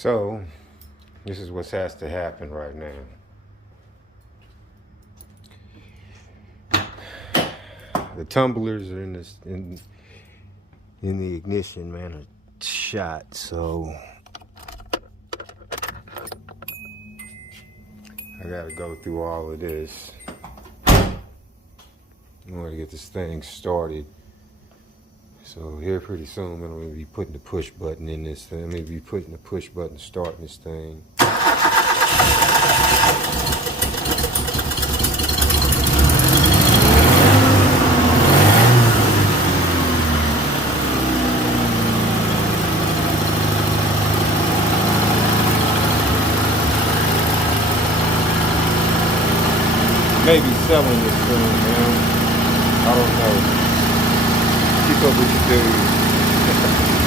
So, this is what has to happen right now. The tumblers are in the ignition, man, are shot. So I gotta go through all of this in order to get this thing started. So here pretty soon I'm gonna be putting the push button in this thing. I'm gonna be putting the push button starting this thing. Maybe selling this soon, man. I don't know. Keep up with your dude.